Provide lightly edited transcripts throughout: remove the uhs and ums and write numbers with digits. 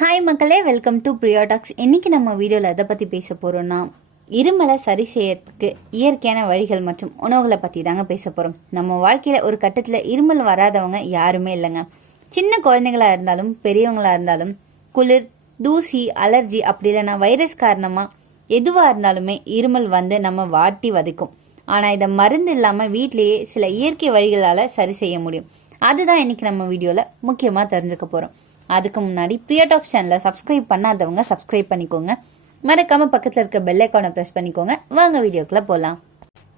Hi மக்களே, welcome to Priya tax. இன்னைக்கு நம்ம வீடியோவில் எதை பற்றி பேச போகிறோம்னா, இருமலை சரி செய்யறதுக்கு இயற்கையான வழிகள் மற்றும் உணவுகளை பற்றி தாங்க பேச போகிறோம். நம்ம வாழ்க்கையில் ஒரு கட்டத்தில் இருமல் வராதவங்க யாருமே இல்லைங்க. சின்ன குழந்தைங்களாக இருந்தாலும் பெரியவங்களாக இருந்தாலும் குளிர், தூசி, அலர்ஜி அப்படி இல்லைன்னா வைரஸ் காரணமாக எதுவாக இருந்தாலுமே இருமல் வந்து நம்ம வாட்டி வதைக்கும். ஆனால் இதை மருந்து இல்லாமல் வீட்டிலேயே சில இயற்கை வழிகளால் சரி செய்ய முடியும். அதுதான் இன்னைக்கு நம்ம வீடியோவில் முக்கியமாக தெரிஞ்சுக்க போகிறோம். அதுக்கு முன்னாடி பிரியா டாக்ஸ் சேனலை சப்ஸ்கிரைப் பண்ணாதவங்க சப்ஸ்கிரைப் பண்ணிக்கோங்க. மறக்காம பக்கத்தில் இருக்க பெல் ஐக்கானை ப்ரெஸ் பண்ணிக்கோங்க. வாங்க வீடியோக்குள்ள போகலாம்.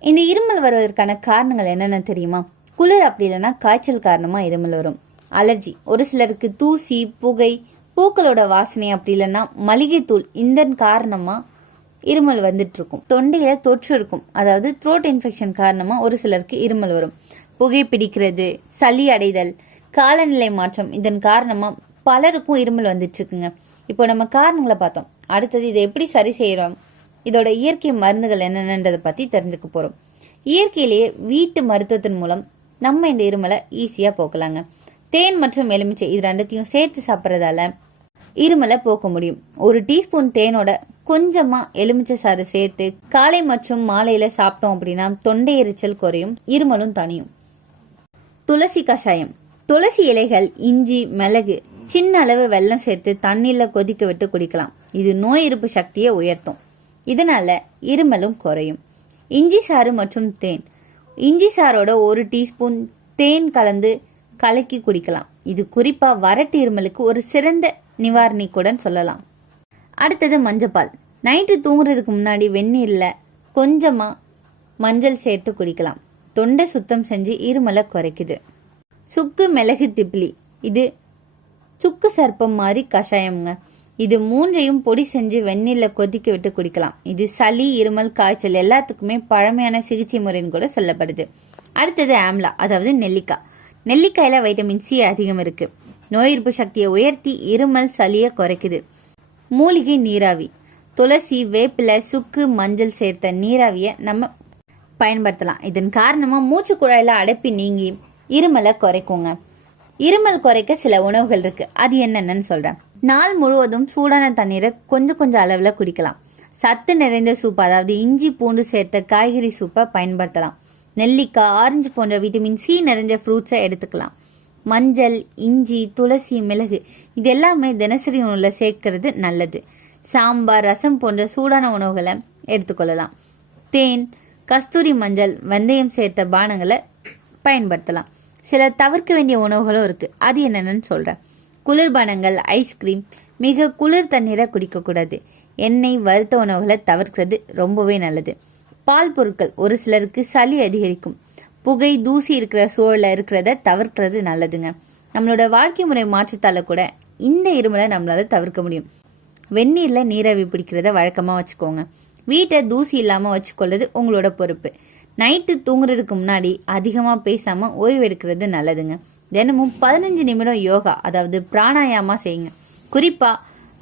இந்த இருமல் வருவதற்கான காரணங்கள் என்னென்ன தெரியுமா? குளிர் அப்படி இல்லைன்னா காய்ச்சல் காரணமாக இருமல் வரும். அலர்ஜி, ஒரு சிலருக்கு தூசி, புகை, பூக்களோட வாசனை அப்படி இல்லைன்னா மளிகைத்தூள், இந்த காரணமாக இருமல் வந்துட்டு இருக்கும். தொண்டையில தொற்று இருக்கும், அதாவது த்ரோட் இன்ஃபெக்ஷன் காரணமாக ஒரு சிலருக்கு இருமல் வரும். புகை பிடிக்கிறது, சளி அடைதல், காலநிலை மாற்றம், இதன் காரணமாக பலருக்கும் இருமல் வந்துட்டு இருக்குங்க. இப்போ நம்ம காரணங்களை பார்த்தோம். அடுத்தது இதை எப்படி சரி செய்யறோம், இதோட இயற்கை மருந்துகள் என்னென்னன்றதை பத்தி தெரிஞ்சுக்க போறோம். இயற்கையிலேயே வீட்டு மருத்துவத்தின் மூலம் நம்ம இந்த இருமலை ஈஸியா போக்கலாங்க. தேன் மற்றும் எலுமிச்சை இது ரெண்டத்தையும் சேர்த்து சாப்பிட்றதால இருமலை போக்க முடியும். ஒரு டீஸ்பூன் தேனோட கொஞ்சமா எலுமிச்சை சாறு சேர்த்து காலை மற்றும் மாலையில சாப்பிட்டோம் அப்படின்னா தொண்டை எரிச்சல் குறையும், இருமலும் தனியும். துளசி கஷாயம், துளசி இலைகள், இஞ்சி, மிளகு, சின்ன அளவு வெல்லம் சேர்த்து தண்ணீர்ல கொதிக்க விட்டு குடிக்கலாம். இது நோய் எதிர்ப்பு சக்தியை உயர்த்தும், இதனால இருமலும் குறையும். இஞ்சி சாறு மற்றும் தேன், இஞ்சி சாரோட ஒரு டீஸ்பூன் தேன் கலந்து கலக்கி குடிக்கலாம். இது குறிப்பா வறட்டு இருமலுக்கு ஒரு சிறந்த நிவாரணி கூட சொல்லலாம். அடுத்தது மஞ்சப்பால், நைட்டு தூங்குறதுக்கு முன்னாடி வெந்நீர்ல கொஞ்சமா மஞ்சள் சேர்த்து குடிக்கலாம். தொண்டை சுத்தம் செஞ்சு இருமலை குறைக்குது. சுக்கு, மிளகு, திப்பிலி, இது சுக்கு சர்ப்பம் மாதிரி கஷாயம்ங்க. இது மூன்றையும் பொடி செஞ்சு வெந்நீர்ல கொதிக்க விட்டு குடிக்கலாம். இது சளி, இருமல், காய்ச்சல் எல்லாத்துக்குமே பழமையான சிகிச்சை முறைன்னு கூட சொல்லப்படுது. அடுத்தது ஆம்லா, அதாவது நெல்லிக்காய். நெல்லிக்காயில வைட்டமின் சி அதிகம் இருக்கு. நோய் எதிர்ப்பு சக்தியை உயர்த்தி இருமல், சளியை குறைக்குது. மூலிகை நீராவி, துளசி, வேப்பிலை, சுக்கு, மஞ்சள் சேர்த்த நீராவியை நம்ம பயன்படுத்தலாம். இதன் காரணமா மூச்சு குழாயில அடைப்பி நீங்கி இருமலை குறைக்குங்க. இருமல் குறைக்க சில உணவுகள் இருக்கு, அது என்னென்னு சொல்றேன். நாள் முழுவதும் சூடான தண்ணீரை கொஞ்சம் அளவுல குடிக்கலாம். சத்து நிறைந்த சூப், அதாவது இஞ்சி பூண்டு சேர்த்த காய்கறி சூப்பை பயன்படுத்தலாம். நெல்லிக்காய், ஆரஞ்சு போன்ற விட்டமின் சி நிறைஞ்ச ஃப்ரூட்ஸை எடுத்துக்கலாம். மஞ்சள், இஞ்சி, துளசி, மிளகு இது எல்லாமே தினசரி உணவுல சேர்க்கிறது நல்லது. சாம்பார், ரசம் போன்ற சூடான உணவுகளை எடுத்துக்கொள்ளலாம். தேன், கஸ்தூரி மஞ்சள், வெந்தயம் சேர்த்த பானங்களை பயன்படுத்தலாம். சில தவிர்க்க வேண்டிய உணவுகளும் இருக்கு, அது என்னன்னு சொல்றேன். குளிர்பானங்கள், ஐஸ்கிரீம், மிக குளிர் தண்ணீரை குடிக்கக்கூடாது. எண்ணெய், வறுத்த உணவுகளை தவிர்க்கிறது ரொம்பவே நல்லது. பால் பொருட்கள் ஒரு சிலருக்கு சளி அதிகரிக்கும். புகை, தூசி இருக்கிற சூழல இருக்கிறத தவிர்க்கிறது நல்லதுங்க. நம்மளோட வாழ்க்கை முறை மாற்றத்தால கூட இந்த இருமலை நம்மளால தவிர்க்க முடியும். வெந்நீர்ல நீராவி பிடிக்கிறத வழக்கமா வச்சுக்கோங்க. வீட்டை தூசி இல்லாம வச்சுக்கொள்வது உங்களோட பொறுப்பு. நைட்டு தூங்குறதுக்கு முன்னாடி அதிகமா பேசாம ஓய்வு எடுக்கிறது நல்லதுங்க. தினமும் 15 நிமிடம் யோகா, அதாவது பிராணாயாமா செய்யுங்க. குறிப்பா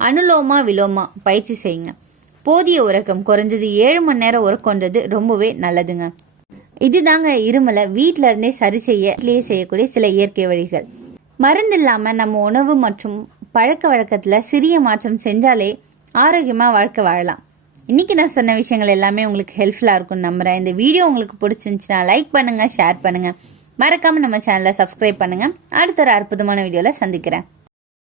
அனுலோமா விலோமா பயிற்சி செய்யுங்க. போதிய உறக்கம், குறைஞ்சது 7 மணி நேரம் உறக்கம்ன்றது ரொம்பவே நல்லதுங்க. இதுதாங்க இருமலை வீட்டில இருந்தே சரி செய்யக்கூடிய சில இயற்கை வழிகள். மருந்து இல்லாம நம்ம உணவு மற்றும் பழக்க வழக்கத்துல சிறிய மாற்றம் செஞ்சாலே ஆரோக்கியமா வாழ்க்கை வாழலாம். இன்னைக்கு நான் சொன்ன விஷயங்கள் எல்லாமே உங்களுக்கு ஹெல்ப்ஃபுல்லா இருக்கும்னு நம்புறேன். இந்த வீடியோ உங்களுக்கு பிடிச்சிருந்துச்சுன்னா லைக் பண்ணுங்க, ஷேர் பண்ணுங்க, மறக்காம நம்ம சேனலை சப்ஸ்கிரைப் பண்ணுங்க. அடுத்த ஒரு அற்புதமான வீடியோல சந்திக்கிறேன்.